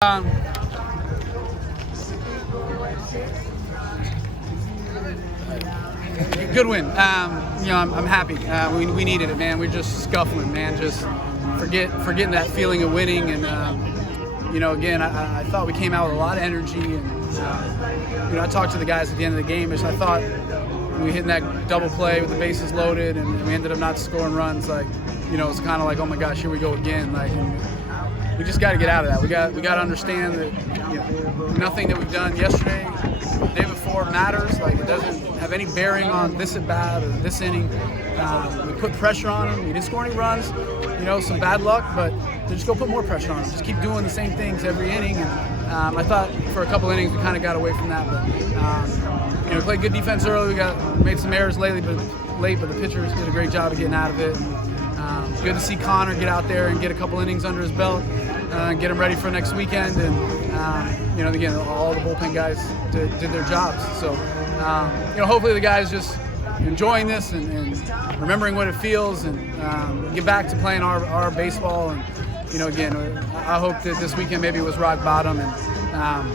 Good win. I'm happy. We needed it, man. We're just scuffling, man. Just forgetting that feeling of winning. And again, I thought we came out with a lot of energy. And I talked to the guys at the end of the game. I thought we hit that double play with the bases loaded, and we ended up not scoring runs. It's kind of like, oh my gosh, here we go again. We just got to get out of that. We got to understand that nothing that we've done yesterday, the day before matters. It doesn't have any bearing on this at bat or this inning. We put pressure on them. We didn't score any runs. Some bad luck, but just go put more pressure on them. Just keep doing the same things every inning. And I thought for a couple innings we kind of got away from that. But we played good defense early. We made some errors lately, but the pitchers did a great job of getting out of it. And, good to see Connor get out there and get a couple innings under his belt. Get them ready for next weekend, and again, all the bullpen guys did their jobs. So hopefully the guys just enjoying this and remembering what it feels, and get back to playing our baseball. And again, I hope that this weekend maybe was rock bottom, and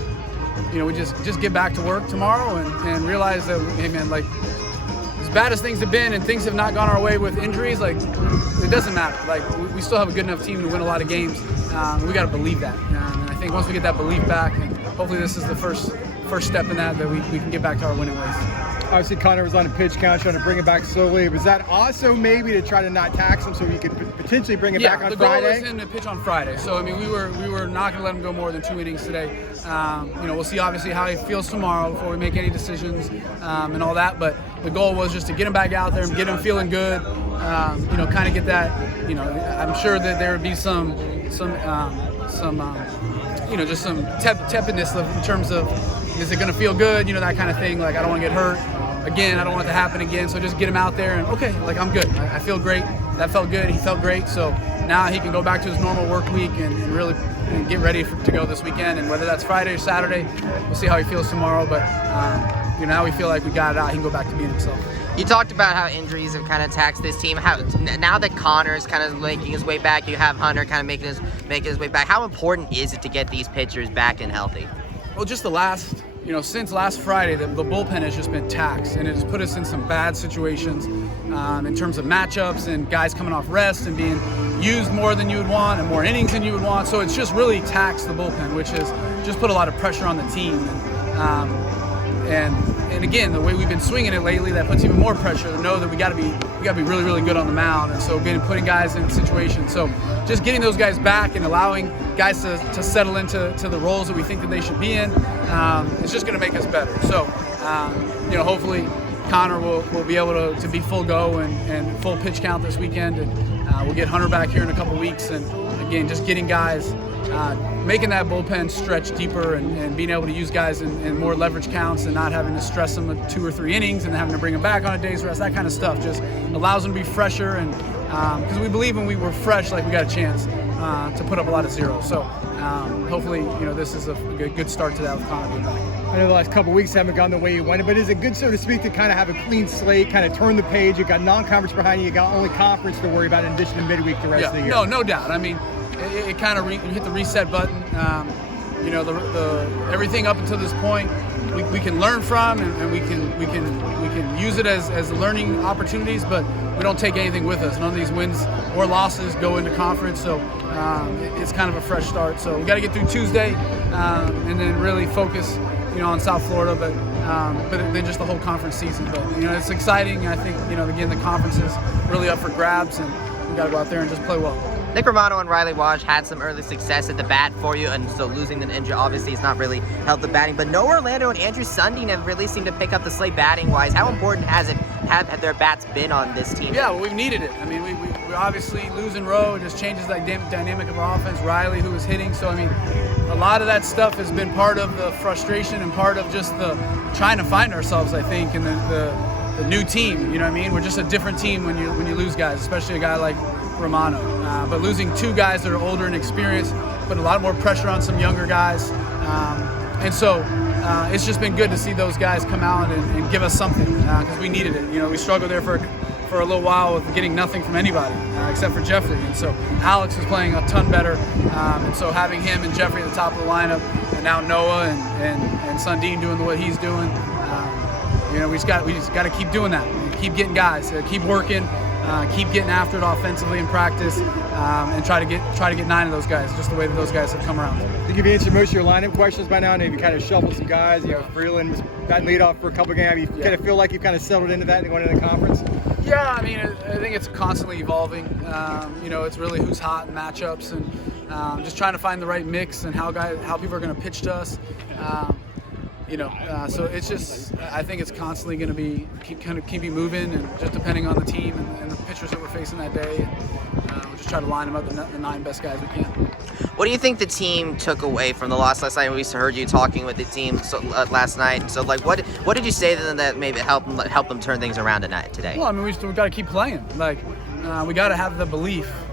we just get back to work tomorrow and realize that, hey man, as bad as things have been and things have not gone our way with injuries, it doesn't matter. We still have a good enough team to win a lot of games. We got to believe that. And I think once we get that belief back, and hopefully this is the first step in that we can get back to our winning ways. Obviously, Connor was on a pitch count, trying to bring it back slowly. Was that also maybe to try to not tax him so you could potentially bring it back on Friday? Yeah, the goal was him to pitch on Friday. So, we were not going to let him go more than 2 innings today. We'll see obviously how he feels tomorrow before we make any decisions and all that. But the goal was just to get him back out there and get him feeling good. Kind of get that. I'm sure that there would be some tepidness in terms of, is it going to feel good? That kind of thing. I don't want to get hurt again. I don't want it to happen again. So just get him out there and, okay, I'm good. I feel great. That felt good. He felt great. So now he can go back to his normal work week and really get ready to go this weekend. And whether that's Friday or Saturday, we'll see how he feels tomorrow. But now we feel like we got it out. He can go back to being himself. You talked about how injuries have kind of taxed this team. Now that Connor's kind of making his way back, you have Hunter kind of making his way back. How important is it to get these pitchers back and healthy? Well, just since last Friday, the bullpen has just been taxed, and it has put us in some bad situations in terms of matchups and guys coming off rest and being used more than you would want and more innings than you would want. So it's just really taxed the bullpen, which has just put a lot of pressure on the team. And again, the way we've been swinging it lately, that puts even more pressure to know that we got to be really, really good on the mound. And so putting guys in situations. So just getting those guys back and allowing guys to settle into the roles that we think that they should be in, it's just going to make us better. So hopefully Connor will be able to be full go and full pitch count this weekend, and we'll get Hunter back here in a couple weeks. And again, just getting guys, making that bullpen stretch deeper and being able to use guys in more leverage counts and not having to stress them with 2 or 3 innings and having to bring them back on a day's rest. That kind of stuff just allows them to be fresher, and because we believe when we were fresh, we got a chance to put up a lot of zeros. So hopefully, this is a good start to that with Connor being back. I know the last couple of weeks haven't gone the way you wanted, but is it good, so to speak, to kind of have a clean slate, kind of turn the page? You got non-conference behind you, you got only conference to worry about in addition to midweek the rest of the year? No doubt. It kind of you hit the reset button. Everything up until this point, we can learn from, and we can use it as learning opportunities, but we don't take anything with us. None of these wins or losses go into conference, so it's kind of a fresh start. So we got to get through Tuesday, and then really focus, on South Florida, but then just the whole conference season. But it's exciting. I think again, the conference is really up for grabs, and we got to go out there and just play well. Nick Romano and Riley Walsh had some early success at the bat for you, and so losing the ninja obviously has not really helped the batting. But Noah Orlando and Andrew Sundin have really seemed to pick up the slate batting-wise. How important have their bats been on this team? Yeah, well, we've needed it. We obviously losing Rowe just changes that dynamic of our offense. Riley, who was hitting, so a lot of that stuff has been part of the frustration and part of just the trying to find ourselves, I think, in the new team. We're just a different team when you lose guys, especially a guy like Romano. But losing 2 guys that are older and experienced put a lot more pressure on some younger guys. And so it's just been good to see those guys come out and give us something, because we needed it. We struggled there for for a little while with getting nothing from anybody except for Jeffrey. And so Alex is playing a ton better. And so having him and Jeffrey at the top of the lineup, and now Noah and Sundin doing what he's doing, we just got to keep doing that. Keep getting guys, keep working, keep getting after it offensively in practice, and try to get 9 of those guys, just the way that those guys have come around. I think you've answered most of your lineup questions by now. Maybe kind of shuffled some guys. Freeland was batting leadoff for a couple of games. You kind of feel like you've kind of settled into that and going into the conference? Yeah, I mean, I think it's constantly evolving. It's really who's hot in matchups, and just trying to find the right mix and how people are going to pitch to us. So it's just, I think it's constantly going to keep moving, and just depending on the team and the pitchers that we're facing that day. We'll just try to line them up, the 9 best guys we can. What do you think the team took away from the loss last night? We heard you talking with the team last night. So, what did you say to them that maybe help them turn things around today? Well, I mean, we've got to keep playing. We got to have the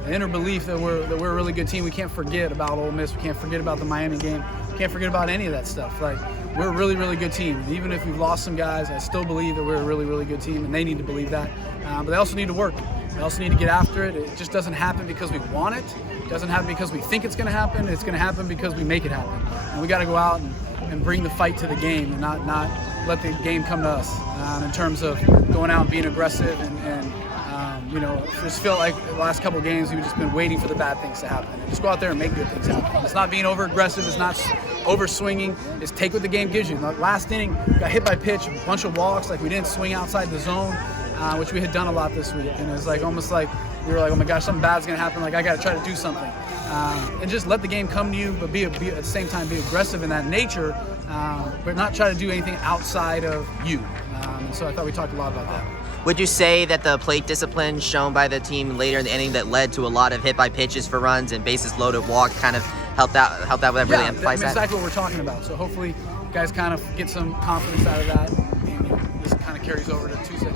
inner belief that we're a really good team. We can't forget about Ole Miss. We can't forget about the Miami game. We can't forget about any of that stuff. We're a really, really good team. Even if we've lost some guys, I still believe that we're a really, really good team, and they need to believe that. But they also need to work. They also need to get after it. It just doesn't happen because we want it. It doesn't happen because we think it's going to happen. It's going to happen because we make it happen. And we got to go out and bring the fight to the game, and not let the game come to us in terms of going out and being aggressive and just feel like the last couple of games we've just been waiting for the bad things to happen. And just go out there and make good things happen. It's not being over aggressive. It's not over swinging. It's take what the game gives you. The last inning, got hit by pitch, a bunch of walks. We didn't swing outside the zone, which we had done a lot this week. And it was almost like we were like, oh my gosh, something bad's gonna happen. I got to try to do something, and just let the game come to you, but be at the same time be aggressive in that nature, but not try to do anything outside of you. And so I thought we talked a lot about that. Would you say that the plate discipline shown by the team later in the inning that led to a lot of hit by pitches for runs and bases loaded walk kind of helped out with that, really emphasize that? Exactly what we're talking about. So hopefully guys kind of get some confidence out of that, and this kind of carries over to Tuesday.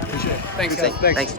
Appreciate it. Thanks, guys. Thanks.